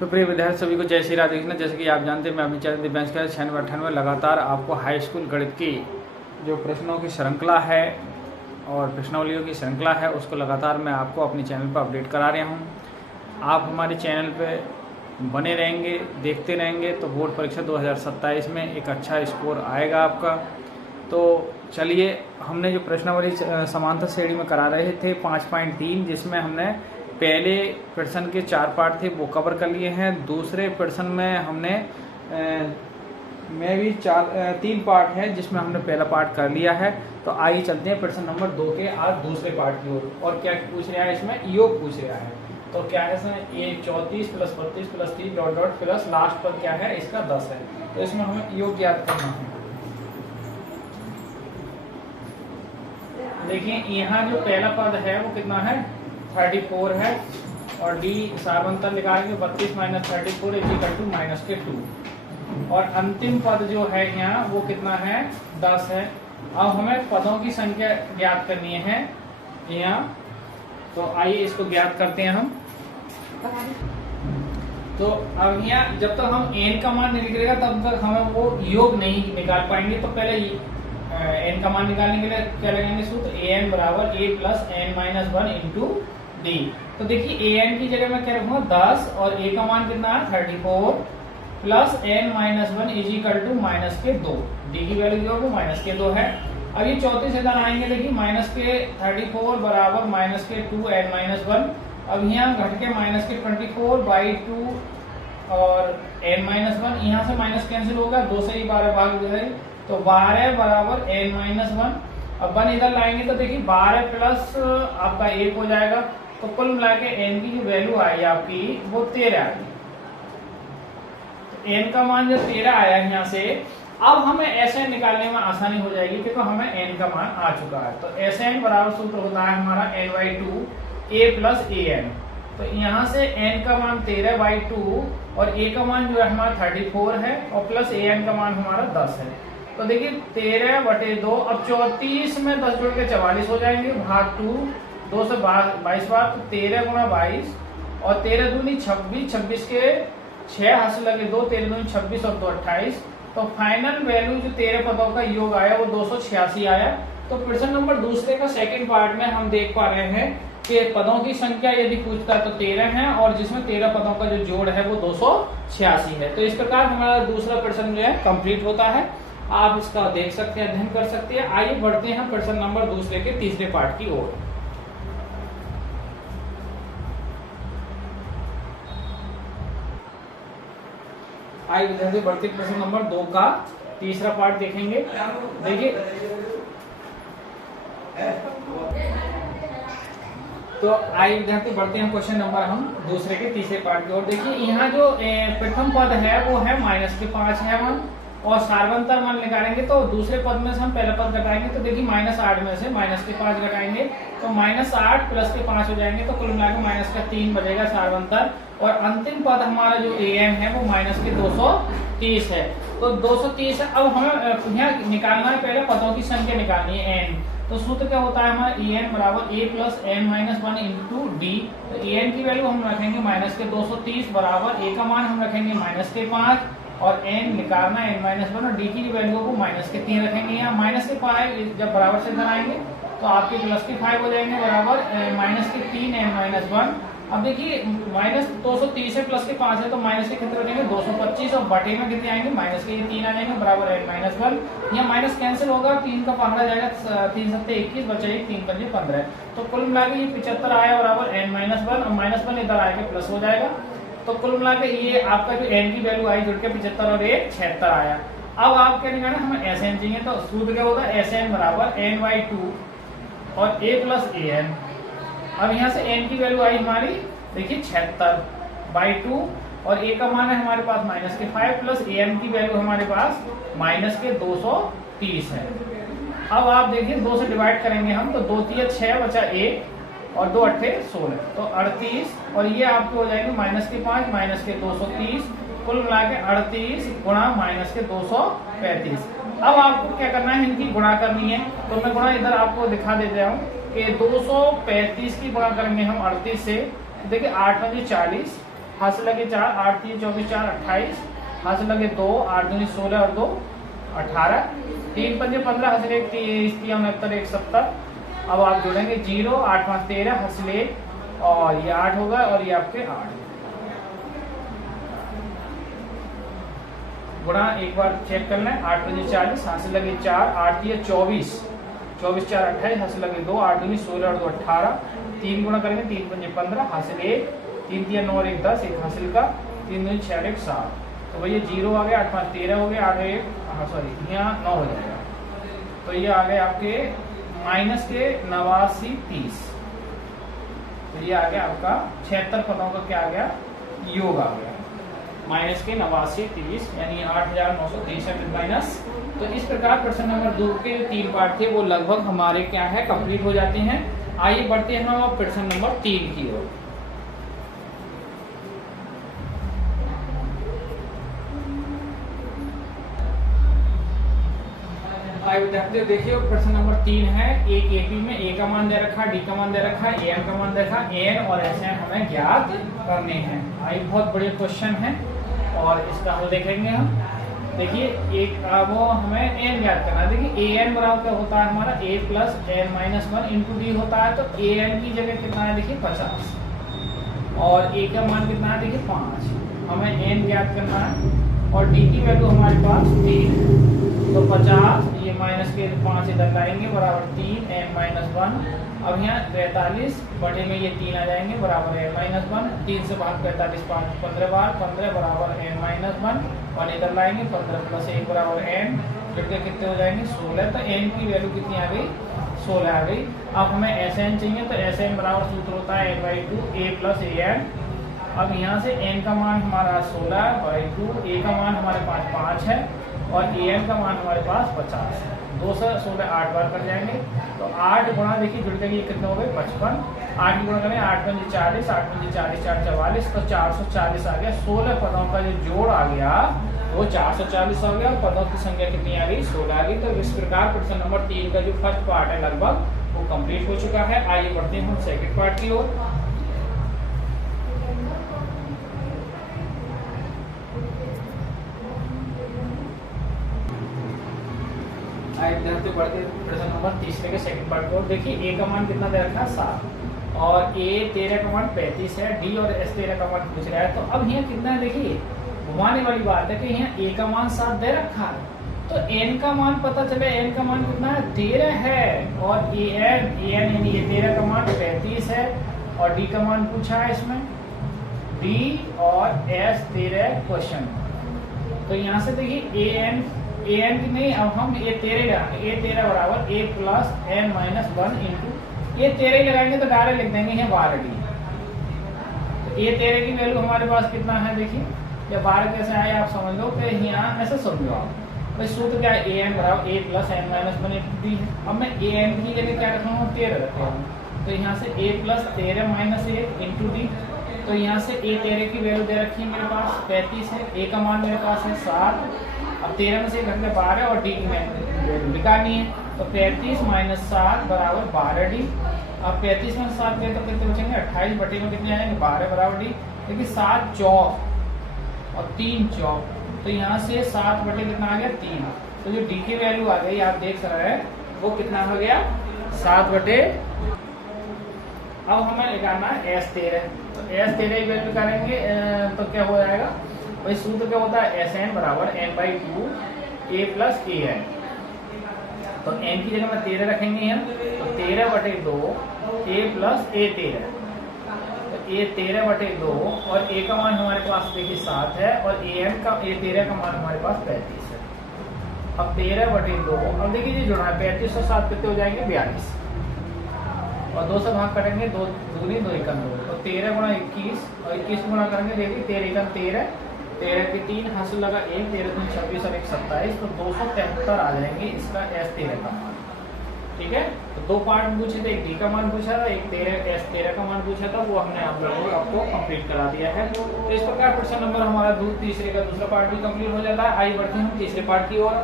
तो प्रिय विद्यार्थी सभी को जय श्री राधे कृष्ण। जैसे कि आप जानते हैं, मैं अपने चैनल दिव्यांश का 96 लगातार आपको हाई स्कूल गणित की जो प्रश्नों की श्रृंखला है और प्रश्नावलियों की श्रृंखला है उसको लगातार मैं आपको अपने चैनल पर अपडेट करा रहा हूँ। आप हमारे चैनल पे बने रहेंगे, देखते रहेंगे तो बोर्ड परीक्षा 2027 में एक अच्छा स्कोर आएगा आपका। तो चलिए, हमने जो प्रश्नावली समांतर श्रेणी में करा रहे थे 5.3, जिसमें हमने पहले प्रश्न के 4 पार्ट थे वो कवर कर लिए हैं। दूसरे प्रश्न में हमने में भी 3 पार्ट है जिसमें हमने पहला पार्ट कर लिया है। तो आइए चलते हैं प्रश्न नंबर 2 के आज दूसरे पार्ट की ओर। और क्या पूछ रहा है इसमें? योग पूछ रहा है। तो क्या है इसमें? ये 34 + 32 + 3 डॉट डॉट प्लस लास्ट पर क्या है इसका 10 है। तो इसमें हमें योग याद करना है। देखिए यहाँ जो पहला पद है वो कितना है? 34 है। और डी सार्वंतर निकालेंगे 32 - 34 = -2। और अंतिम पद जो है यहाँ वो कितना है? 10 है। अब हमें पदों की संख्या ज्ञात करनी है यहाँ। तो आइए इसको ज्ञात करते हैं हम। तो अब यहाँ जब तक हम n का मान नहीं निकलेगा तब तक हमें वो योग नहीं निकाल पाएंगे। तो पहले n का मान निकालने के लिए क्या लगाएंगे सूत्र? an = a + n - 1 × d। तो देखिए an की जगह मैं क्या रखूंगा? 10 और a का मान कितना है? 34 + n - 1 = -2। d की वैल्यू जो है वो -2 है। अब ये 34 इधर आएंगे। देखिए -34 = -2 n - 1। अब यहाँ घट के -24/2 और n - 1, यहाँ से माइनस कैंसिल होगा, 2 से ही 12 भाग जाए तो 12 = n - 1। अब 1 इधर लाएंगे तो देखिए 12 प्लस आपका 1 हो जाएगा। तो कुल मिला के n की जो वैल्यू आई आपकी वो 13 आएगी। तो n का मान जो 13 आया यहाँ से, अब हमें Sn निकालने में आसानी हो जाएगी क्योंकि हमें n का मान आ चुका है। तो Sn बराबर सूत्र होता है हमारा n/2 a + an। तो यहाँ से n का मान 13/2 और a का मान जो है हमारा 34 है और प्लस an का मान हमारा 10 है। तो देखिए 13/2। अब 34 में 10 जोड़ के 44 हो जाएंगे, भाग 2 से 22 बार। तो 13 × 22 और 13 दूनी 26, 26 के 6 हासिल लगे 2, 13 दूनी 26 और 2 28। तो फाइनल वैल्यू जो 13 पदों का योग आया वो 286 आया। तो प्रश्न नंबर दूसरे का सेकंड पार्ट में हम देख पा रहे हैं कि पदों की संख्या यदि पूछता है तो 13 है और जिसमें 13 पदों का जो जोड़ है वो 286 है। तो इस प्रकार हमारा दूसरा प्रश्न जो है कंप्लीट होता है। आप इसका देख सकते हैं, अध्ययन कर सकते हैं। आइए बढ़ते हैं प्रश्न नंबर दूसरे के तीसरे पार्ट की ओर। आइए विद्यार्थी बढ़ते प्रश्न नंबर 2 का तीसरा पार्ट देखेंगे। देखिए तो आइए विद्यार्थी बढ़ते हैं क्वेश्चन नंबर हम दूसरे के तीसरे पार्ट की ओर। देखिए यहाँ जो प्रथम पद है वो है -5 है मान, और सार्वंतर मान निकालेंगे तो दूसरे पद में से हम पहला पद घटाएंगे। तो देखिए -8 में से -5 घटाएंगे तो -8 + 5 हो जाएंगे। तो कुल मिलाकर -3 बचेगा सार्वंतर। और अंतिम पद हमारा जो an है वो -230 है। तो 230 है। अब हमें यहाँ निकालना है, पहले पदों की संख्या निकालनी है n। तो सूत्र क्या होता है हमारा? an = a + n - 1 × d। तो an की वैल्यू हम रखेंगे -230 बराबर a का मान हम रखेंगे -5 और n निकालना n - 1 और d की वैल्यू को -3 रखेंगे। यहाँ -5 जब बराबर से इधर आएंगे तो आपके +5 हो जाएंगे बराबर -3 n - 1। अब देखिए -230 है, +5 है तो माइनस के कितने बचेंगे? 225 और बटे में कितने आएंगे? -3 आ जाएंगे बराबर n - 1। यहाँ माइनस कैंसिल होगा, 3 का पकड़ा जाएगा, 3 × 7 = 21 बचे 3 × 5 = 15। तो कुल मिलाकर ये 75 आया बराबर n - 1 और -1 इधर आएगा प्लस हो जाएगा। तो कुल मिलाकर ये आपका जो n की वैल्यू आई जुड़ के 75 और 1 76 आया। अब आप क्या निकालना? हमें Sn चाहिए। तो सूत्र क्या होगा? Sn = n/2 और a + an। अब यहाँ से n की वैल्यू आई हमारी देखिए 76/2 और a का मान है हमारे पास -5 प्लस an की वैल्यू हमारे पास -230 है। अब आप देखिए 2 से डिवाइड करेंगे हम तो 2 × 3 = 6 बचा 1 और 2 × 8 = 16। तो 38 और ये आपके हो जाएंगे -5 -230। कुल मिला के 38 × -235। अब आपको क्या करना है? इनकी गुणा करनी है। तो मैं गुणा इधर आपको दिखा देता हूँ कि 235 की गुणा करेंगे हम 38 से। देखिए 8 × 40 हाथ से लगे 4, 8 3 24 4 28, हाथ से लगे 2, 8 दूनी 16 और 2 18, 3 पंजे 15, हाथ से 1 30 69 1 70। अब आप जोड़ेंगे 0, 8 5 13, हाथ से 1 और ये 8 होगा और ये आपके 8 गुणा, एक बार चेक कर लें, 8 पंजे 40, हाथ से लगे 4, 8 दिए 24, 24 4 28, हाथ से लगे 2, 8 दूनी 16 और 2 18, 3 गुणा करेंगे, 3 पंजे 15, हासिल 1, 3 दिया 9 और 1 10, एक हासिल का, 3 दूनी 6 और 1 7। तो भैया 0 आ गया, 8 5 13 हो गया, 8 1 सॉरी यहाँ 9 हो जाएगा। तो ये आ गए आपके माइनस के 89 30। तो ये आ गया आपका 76 पदों का क्या आ गया, योग आ गया, माइनस के 89 30 यानी 8963 माइनस। तो इस प्रकार प्रश्न नंबर 2 के 3 पार्ट थे वो लगभग हमारे क्या है कंप्लीट हो जाते हैं। आइए बढ़ते हैं हम अब प्रश्न नंबर 3 की ओर। देखिए प्रश्न नंबर 3 है, एक एपी में ए का मान दे रखा, डी का मान दे रखा, एन का मान दे रखा, एन और एस एन हमें ज्ञात करने हैं। आई बहुत बड़े क्वेश्चन है और इसका हल देखेंगे हम। देखिए एक वो हमें एन ज्ञात करना है। देखिए ए एन बराबर क्या होता है हमारा, A plus N minus 1 into D होता है। तो ए एन की जगह कितना है देखिए 50 और ए का मान कितना है देखिए 5। हमें एन ज्ञात करना है और डी की वैल्यू हमारे पास 3। तो 50 ये माइनस के 5 इधर लाएंगे बराबर 3 एन माइनस 1। अब यहाँ 43 बटे में ये 3 आ जाएंगे बराबर एन माइनस 1। 3 से भाग 45 5 15 बार 15 बराबर एन माइनस 1 और इधर लाएंगे 15 प्लस 1 बराबर एन, फिर के कितने हो जाएंगे 16। तो एन की वैल्यू कितनी आ गई 16 आ गई। अब हमें एस एन चाहिए तो एस एन बराबर सूत्र होता है n/2 a plus A N. अब यहाँ से n का मान हमारा 16/2, a का मान हमारे पास 5 है और an का मान हमारे पास 50 है। 2 से 16 8 बार कर जाएंगे तो 8 गुणा देखिए जुड़ जाएंगे कितने हो गए 55। 8 गुणा करें 8 पंजे 40, 8 पंजे 40 4 44, तो 440 आ गया। 16 पदों का जो जोड़ आ गया वो 440 हो गया और पदों की संख्या कितनी आ गई 16 आ गई। तो इस प्रकार प्रश्न नंबर 3 का जो फर्स्ट पार्ट है लगभग वो कंप्लीट हो चुका है। आइए बढ़ते हैं हम सेकंड पार्ट की ओर। बढ़ते प्रश्न नंबर तीसरे के सेकंड पार्ट को। देखिए ए का मान कितना दे रखा है 7 और ए 13 का मान 35 है, डी और एस 13 का मान पूछ रहा है। तो अब यहाँ कितना है देखिए घुमाने वाली बात है कि यहाँ ए का मान 7 दे रखा है तो एन का मान पता चले एन का मान कितना है 13 है और ए एन यानी ये 13 का मान 35 है और डी का मान पूछा है इसमें, डी और एस 13 क्वेश्चन। तो यहाँ से देखिए ए एन की नहीं, अब हम ए 13 लगाएंगे। ए 13 बराबर A plus N minus 1 into ए 13 लगाएंगे तो डायरेक्ट लिख देंगे यहाँ 12 डी। तो ए 13 की वैल्यू हमारे पास कितना है देखिए, या 12 कैसे आए आप समझ लो कि यहाँ ऐसे समझो आप। भाई सूत्र क्या है ए एन बराबर A plus N minus 1 into D है। अब मैं ए एन की जगह क्या रखा हूँ 13 रखा हूँ तो यहाँ से ए प्लस 13 माइनस 1 इंटू डी। तो यहाँ से ए 13 की वैल्यू दे रखी है मेरे पास 35 है, ए का मान मेरे पास है 7। अब 13 में से घंटे 12 और डी की वैल्यू निकालनी है तो 35 माइनस 7 बराबर 12 डी। अब 35 में 7 गए तो कितने बचेंगे 28 बटे में कितने आएंगे 12 बराबर डी। देखिए 7 चौक और 3 चौक तो यहाँ से 7 बटे कितना आ गया 3। तो जो डी की वैल्यू आ गई आप देख रहे हैं वो कितना हो गया 7 बटे। अब हमें निकालना है एस 13। तो एस 13 की वैल्यू निकालेंगे तो क्या हो जाएगा भाई सूत्र क्या होता है एस एन बराबर n/2 a plus A N. तो n की जगह में 13 रखेंगे यहाँ तो 13 बटे 2 a प्लस ए 13। तो a 13 बटे 2 और a का मान हमारे पास देखिए 7 है और a 13 का मान हमारे पास 35 है। अब 13 बटे 2 अब देखिए जुड़ा है 35 और 7 कितने हो जाएंगे 42 और 2 से भाग करेंगे 2 दूनी 2 एकम 2 तो 13 गुणा 21 और 21 गुणा करेंगे देखिए 13 एकम 13 13 के 3 हासिल लगा 1 13 3 26 और 1 27 तो 273 आ जाएंगे इसका एस 13 का मान। ठीक है तो 2 पार्ट पूछे थे, एक डी का मान पूछा था, एक एस 13 का मान पूछा था, वो हमने आप लोगों को आपको कंप्लीट करा दिया है। तो इस प्रकार प्रश्न नंबर हमारा तीसरे का दूसरा पार्ट भी कंप्लीट हो जाता है। आइए बढ़ते हैं तीसरे पार्ट की ओर।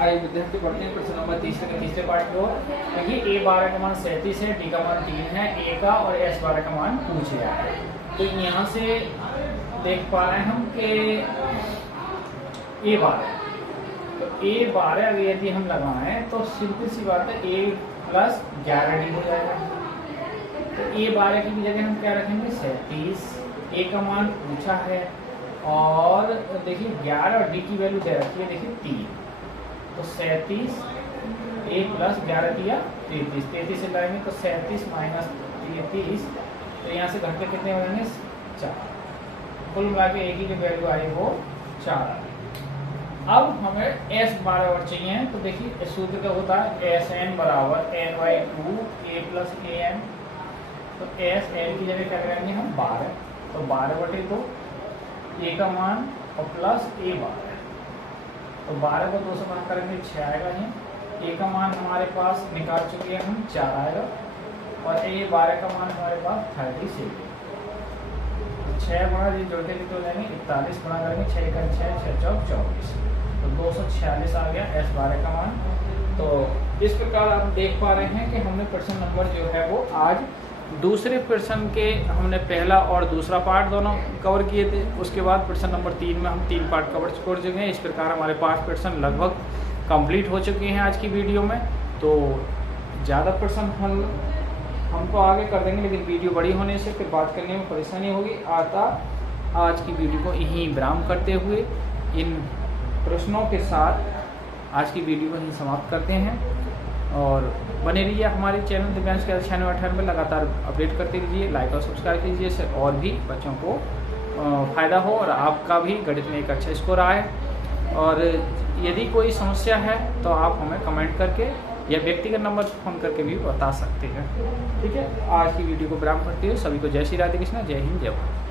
आइए विद्यार्थी बढ़ते हैं प्रश्न नंबर 30 के तीसरे पार्ट की ओर। देखिए A12 का मान 37 है, D का मान 3 है, A का और S12 का मान पूछ गया है। तो यहाँ से देख पा रहे हैं हम कि A12, तो A12 अगर यदि हम लगाएं तो सिंपल सी बात है A प्लस 11D हो जाएगा। तो A12 की जगह हम क्या रखेंगे 37, A का मान पूछा है और देखिए 11 और D की वैल्यू दे रखी है, देखिए 3, तो 37 A प्लस 11 दिया 33 से लाएंगे तो 37 माइनस 33, तो यहाँ से घंटे कितने हो जाएंगे 4, कुल मिला के एक ही की वैल्यू आई वो 4। अब हमें S12 और चाहिए, तो देखिए सूत्र क्या होता है Sn बराबर n/2 A प्लस an, तो Sn की जगह क्या करेंगे हम 12, तो 12/2 A का मान और प्लस A12, तो 12 को 2 से भाग करेंगे 6 आएगा ही। A का मान हमारे पास निकाल चुके हैं हम 4 आएगा और A12 का मान हमारे पास 36 है। 6 गुणा जी जोड़ते भी तो लेंगे 41 गुणा करेंगे 6 का 6 6 चौक 24, तो 246 आ गया S12 का मान। तो इस प्रकार आप देख पा रहे हैं कि हमने प्रश्न नंबर जो है वो आज दूसरे प्रश्न के हमने पहला और दूसरा पार्ट दोनों कवर किए थे। उसके बाद प्रश्न नंबर 3 में हम 3 पार्ट कवर कर चुके हैं। इस प्रकार हमारे 5 प्रश्न लगभग कंप्लीट हो चुके हैं आज की वीडियो में। तो ज़्यादा प्रश्न हमको आगे कर देंगे, लेकिन वीडियो बड़ी होने से फिर बात करने में परेशानी होगी। आज की वीडियो को यहीं विराम करते हुए इन प्रश्नों के साथ आज की वीडियो को यहीं समाप्त करते हैं और बने रहिए हमारे चैनल दिव्यांश के 96 में, लगातार अपडेट करते रहिए, लाइक और सब्सक्राइब कीजिए, इससे और भी बच्चों को फ़ायदा हो और आपका भी गणित में एक अच्छा स्कोर आए। और यदि कोई समस्या है तो आप हमें कमेंट करके या व्यक्तिगत नंबर पर फ़ोन करके भी बता सकते हैं। ठीक है, आज की वीडियो को विराम करते हुए सभी को जय श्री राधे कृष्णा, जय हिंद, जय भारत।